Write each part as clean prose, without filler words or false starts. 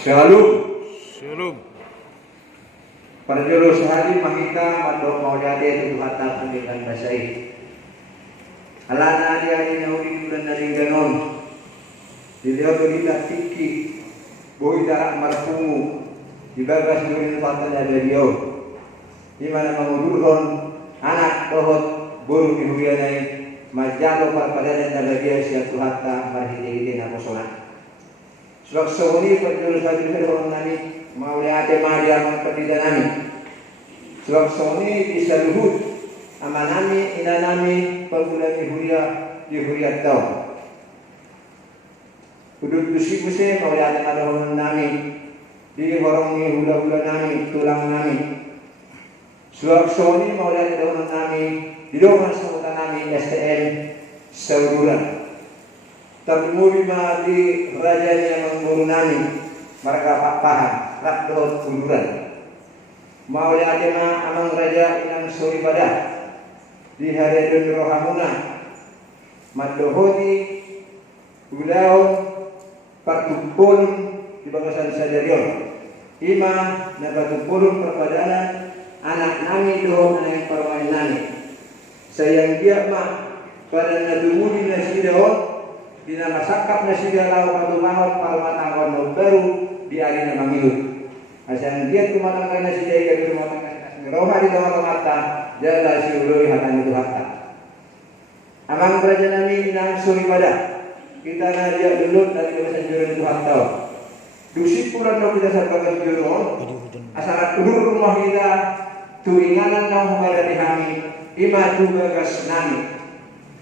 Shalom. Shalom. Pada juru sehari mahita mandok mau jadi Tuhan tak pendidikan basai. Alana dia ni naudi bulan dari ganon. Dia berita tiki, boy darak marfumu. Dibagas durin fakta ada dia. Di mana mengurun anak dohot buru dihuyanai majalo perpadanan ada dia sia Tuhan tak berhenti na kosongan. Sebab sehuni perjurus hati orang nani mau lihat Maria mengketidak nami. Sebab sehuni bisa luhut amanami inanami perbulan dihuria tau. Hudud besi besi mau lihat orang nami di orang ni hula nami tulang nami. Sebab sehuni mau lihat orang nami di rumah semutan nami STN Sauduran. Termuri ma di rajanya mengguru nami mereka paham rak dohot kunduran mau lihat ma amang raja inang suri badah di hari dun rohamuna madohoti ulau partupun di bangsan sajarion ima nabatupun perpadanan anak nami dohot naik permain nami sayang dia ma pada nadumudi nasidahon dina masakap na siya lau patumahot palmatangkon baru di ari na mangiut. Asan dia tumatangkan na siya ikaw tumatangkan na roha di tawag mata jala si uloy hatan itu hatta. Amang raja nami inang suri pada kita na dia dulu dari kebesaran juron itu hatta. Dusi pulang no kita sa bagas juron asarat kudur rumah kita tuinganan na humada di kami ima tugagas nami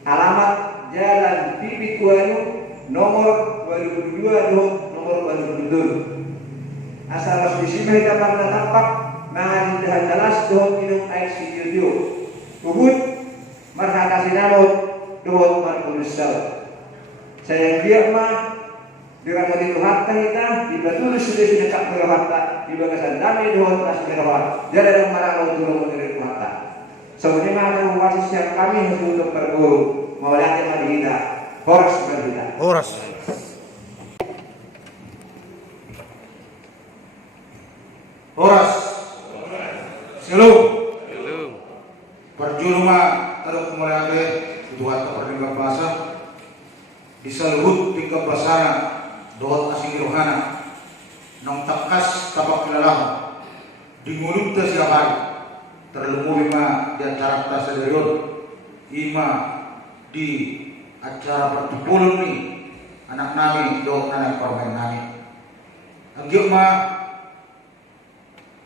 alamat Jalan Pipi Kuanu nomor 22 nomor 27. Asal mas di sini kita pernah tampak mangan dahan dalas dohot minum air studio. Ubud marhaka sinamot dohot markulusal. Saya dia mah diramati hatta kita dibatul sudah dekat hatta di bagasan dami dohot ras merah. Jadi ada marang turun dari hatta. Sebenarnya ada wasis yang kami untuk berguru. Mau lihat yang kita horas berbeda. Horas. Horas. Shalom. Shalom. Perjuluma terus mulai Tuhan terperniagaan bahasa diseluhut tingkat basana dohot asing rohana nong takas tapak kelelahan di mulut siap hari terlalu lima di acara tasadarion ima di acara pertupulun ni anak nami doh anak permain nami agyok ma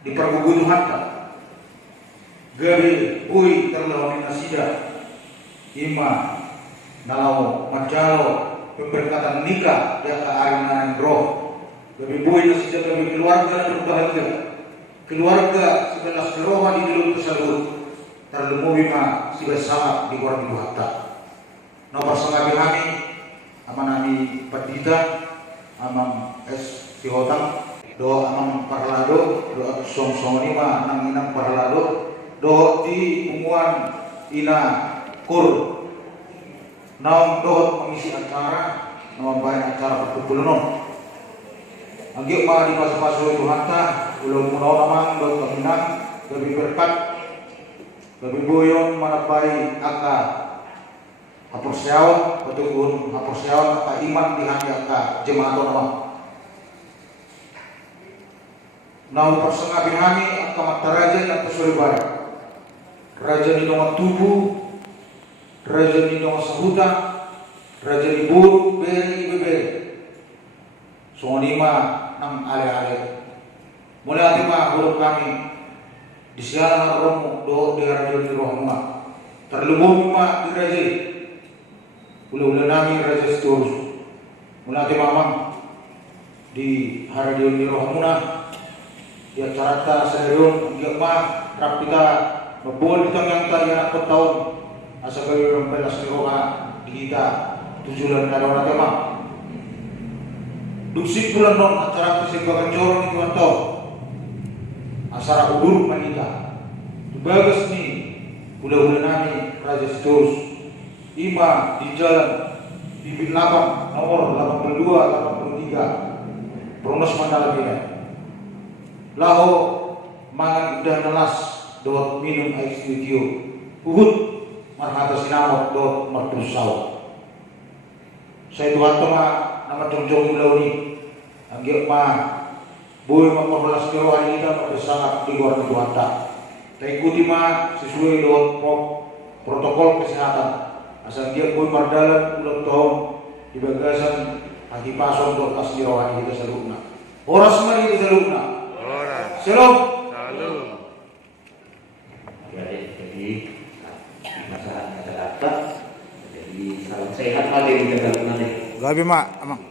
di pergugudu hatta gari bui terlalu nasida ima nalau majalo pemberkatan nikah dia ke arinan roh gari bui nasida gari keluarga dan berbahagia keluarga sebelah seroha di dalam tersebut terlalu ma sibah sangat di luar hidup hatta nomor sengaja kami aman nami Padita amam es Sihotang do amam Parlado do song nima nang Parlado do di umuan ina kur naum do mengisi acara naum bayan acara pertupulunon agak ma di masa-masa itu hatta ulung munau namang do keminang lebih berkat lebih boyon manapai akar aposyawan betul aposyawan ka iman di hanya ka jemaat nama nau persengabin kami akamat raja dan pesulibara raja di nomor tubuh raja di nomor sahuta raja di buru beri beberi sonima nang ale-ale mulai hati mah huruf kami di siaran romo do di raja di rohma terlebih mah di raja ula-ula nami raja seterus mulai mamang di haradio di rohmuna di acara ta seriun gemah rapita babol ditang yang tadi anak tahun asa kayo ng pelas ni roha di kita tujulan karo na tema duksik bulan non acara pisik baganjor ni tuanto asara udur manita bagus ni ula-ula nami raja seterus Ima di jalan Bibit Lapang nomor 82 83 Pronos mandala bina. Laho mangan udah nalas dot minum air studio. Uhud marhata sinamot dot martusau. Saya Tuhan toma nama tunjong launi. Anggir ma boy makorlas kero hari kita pada sangat di luar Tuhan tak. Ikuti ma sesuai dengan protokol kesehatan. Asal dia boy mardalan ulang tahun di bagasan haki pason dot asli rohani kita saluna. Horas mari kita saluna. Horas. Shalom. Salam. Jadi masyarakat jadi salam sehat hadir di dalam Gabi mak, amang.